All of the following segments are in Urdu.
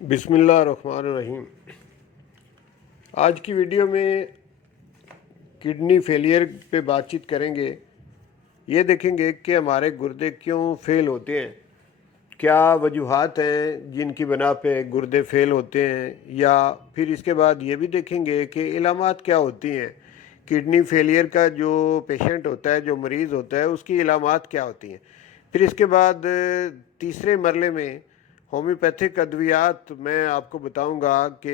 بسم اللہ الرحمن الرحیم۔ آج کی ویڈیو میں کڈنی فیلئر پہ بات چیت کریں گے۔ یہ دیکھیں گے کہ ہمارے گردے کیوں فیل ہوتے ہیں، کیا وجوہات ہیں جن کی بنا پہ گردے فیل ہوتے ہیں، یا پھر اس کے بعد یہ بھی دیکھیں گے کہ علامات کیا ہوتی ہیں کڈنی فیلئر کا۔ جو پیشنٹ ہوتا ہے، جو مریض ہوتا ہے، اس کی علامات کیا ہوتی ہیں۔ پھر اس کے بعد تیسرے مرحلے میں ہومیوپیتھک ادویات میں آپ کو بتاؤں گا کہ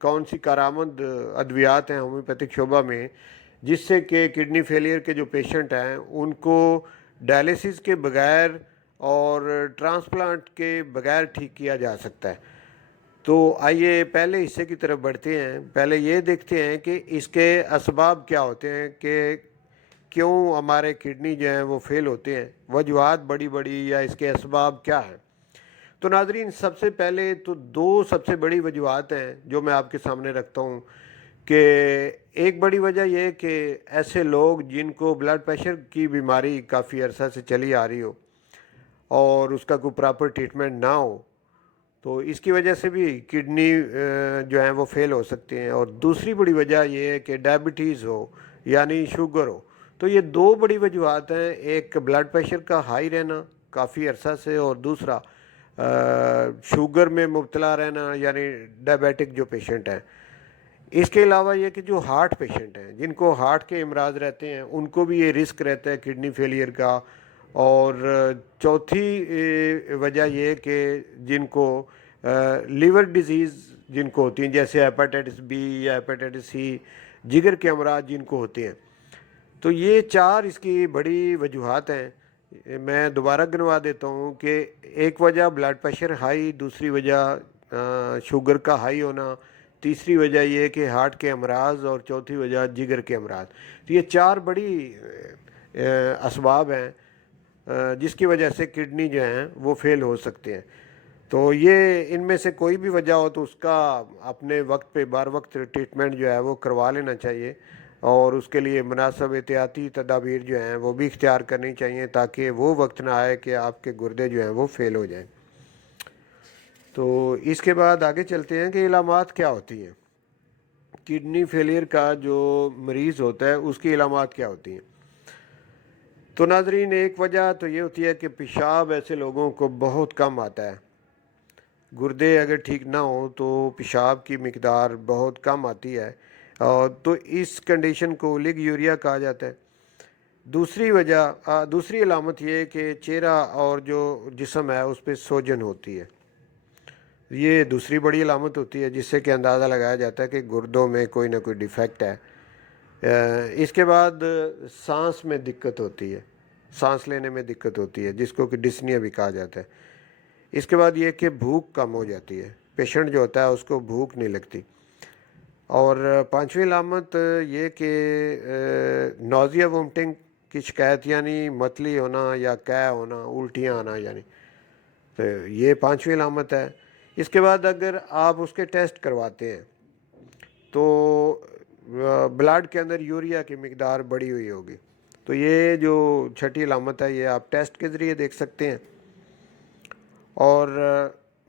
کون سی کارآمد ادویات ہیں ہومیوپیتھک شعبہ میں، جس سے کہ کڈنی فیلئر کے جو پیشنٹ ہیں ان کو ڈائلیسس کے بغیر اور ٹرانسپلانٹ کے بغیر ٹھیک کیا جا سکتا ہے۔ تو آئیے پہلے حصے کی طرف بڑھتے ہیں۔ پہلے یہ دیکھتے ہیں کہ اس کے اسباب کیا ہوتے ہیں، کہ کیوں ہمارے کڈنی جو ہیں وہ فیل ہوتے ہیں، وجوہات بڑی بڑی یا اس کے اسباب کیا ہیں۔ تو ناظرین، سب سے پہلے تو دو سب سے بڑی وجوہات ہیں جو میں آپ کے سامنے رکھتا ہوں۔ کہ ایک بڑی وجہ یہ کہ ایسے لوگ جن کو بلڈ پریشر کی بیماری کافی عرصہ سے چلی آ رہی ہو اور اس کا کوئی پراپر ٹریٹمنٹ نہ ہو، تو اس کی وجہ سے بھی کڈنی جو ہیں وہ فیل ہو سکتے ہیں۔ اور دوسری بڑی وجہ یہ ہے کہ ڈائبٹیز ہو، یعنی شوگر ہو۔ تو یہ دو بڑی وجوہات ہیں، ایک بلڈ پریشر کا ہائی رہنا کافی عرصہ سے، اور دوسرا شوگر میں مبتلا رہنا، یعنی ڈائبیٹک جو پیشنٹ ہیں۔ اس کے علاوہ یہ کہ جو ہارٹ پیشنٹ ہیں، جن کو ہارٹ کے امراض رہتے ہیں، ان کو بھی یہ رسک رہتا ہے کڈنی فیلئر کا۔ اور چوتھی وجہ یہ کہ جن کو لیور ڈیزیز جن کو ہوتی ہیں، جیسے ہیپاٹائٹس بی یا ہیپاٹائٹس سی، جگر کے امراض جن کو ہوتے ہیں۔ تو یہ چار اس کی بڑی وجوہات ہیں۔ میں دوبارہ گنوا دیتا ہوں کہ ایک وجہ بلڈ پریشر ہائی، دوسری وجہ شوگر کا ہائی ہونا، تیسری وجہ یہ کہ ہارٹ کے امراض، اور چوتھی وجہ جگر کے امراض۔ تو یہ چار بڑی اسباب ہیں جس کی وجہ سے کڈنی جو ہیں وہ فیل ہو سکتے ہیں۔ تو یہ ان میں سے کوئی بھی وجہ ہو تو اس کا اپنے وقت پہ بار وقت ٹریٹمنٹ جو ہے وہ کروا لینا چاہیے، اور اس کے لیے مناسب احتیاطی تدابیر جو ہیں وہ بھی اختیار کرنی چاہیے، تاکہ وہ وقت نہ آئے کہ آپ کے گردے جو ہیں وہ فیل ہو جائیں۔ تو اس کے بعد آگے چلتے ہیں کہ علامات کیا ہوتی ہیں کڈنی فیلئر کا۔ جو مریض ہوتا ہے اس کی علامات کیا ہوتی ہیں۔ تو ناظرین، ایک وجہ تو یہ ہوتی ہے کہ پیشاب ایسے لوگوں کو بہت کم آتا ہے۔ گردے اگر ٹھیک نہ ہوں تو پیشاب کی مقدار بہت کم آتی ہے، تو اس کنڈیشن کو لگ یوریا کہا جاتا ہے۔ دوسری علامت یہ ہے کہ چہرہ اور جو جسم ہے اس پہ سوجن ہوتی ہے۔ یہ دوسری بڑی علامت ہوتی ہے جس سے کہ اندازہ لگایا جاتا ہے کہ گردوں میں کوئی نہ کوئی ڈیفیکٹ ہے۔ اس کے بعد سانس میں دقت ہوتی ہے، سانس لینے میں دقت ہوتی ہے، جس کو کہ ڈسنیا بھی کہا جاتا ہے۔ اس کے بعد یہ کہ بھوک کم ہو جاتی ہے، پیشنٹ جو ہوتا ہے اس کو بھوک نہیں لگتی۔ اور پانچویں علامت یہ کہ نوزیا وومٹنگ کی شکایت، یعنی متلی ہونا یا قے ہونا، الٹیاں آنا، یعنی تو یہ پانچویں علامت ہے۔ اس کے بعد اگر آپ اس کے ٹیسٹ کرواتے ہیں تو بلڈ کے اندر یوریا کی مقدار بڑھی ہوئی ہوگی، تو یہ جو چھٹی علامت ہے یہ آپ ٹیسٹ کے ذریعے دیکھ سکتے ہیں۔ اور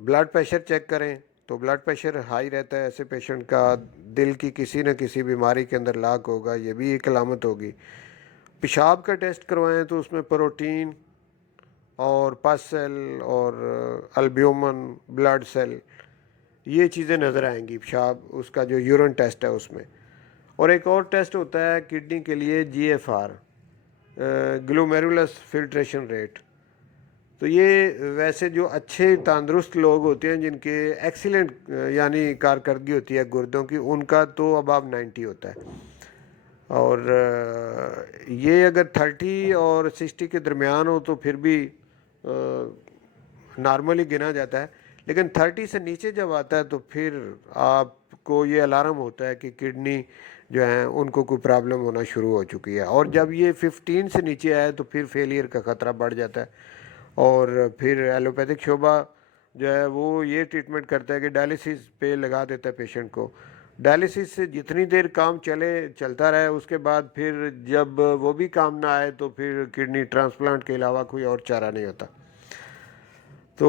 بلڈ پریشر چیک کریں تو بلڈ پریشر ہائی رہتا ہے ایسے پیشنٹ کا، دل کی کسی نہ کسی بیماری کے اندر لاگ ہوگا، یہ بھی ایک علامت ہوگی۔ پیشاب کا ٹیسٹ کروائیں تو اس میں پروٹین اور پس سیل اور البیومن بلڈ سیل، یہ چیزیں نظر آئیں گی پیشاب، اس کا جو یورین ٹیسٹ ہے اس میں۔ اور ایک اور ٹیسٹ ہوتا ہے کڈنی کے لیے، جی ایف آر، گلومیرولس فلٹریشن ریٹ۔ تو یہ ویسے جو اچھے تندرست لوگ ہوتے ہیں جن کے ایکسیلنٹ یعنی کارکردگی ہوتی ہے گردوں کی، ان کا تو اباب 90 ہوتا ہے۔ اور یہ اگر 30 اور 60 کے درمیان ہو تو پھر بھی نارملی گنا جاتا ہے، لیکن 30 سے نیچے جب آتا ہے تو پھر آپ کو یہ الارم ہوتا ہے کہ کڈنی جو ہیں ان کو کوئی پرابلم ہونا شروع ہو چکی ہے۔ اور جب یہ 15 سے نیچے آئے تو پھر فیلئر کا خطرہ بڑھ جاتا ہے، اور پھر ایلوپیتھک شعبہ جو ہے وہ یہ ٹریٹمنٹ کرتا ہے کہ ڈائلیسس پہ لگا دیتا ہے پیشنٹ کو۔ ڈائلیسس سے جتنی دیر کام چلتا رہے، اس کے بعد پھر جب وہ بھی کام نہ آئے تو پھر کڈنی ٹرانسپلانٹ کے علاوہ کوئی اور چارہ نہیں ہوتا۔ تو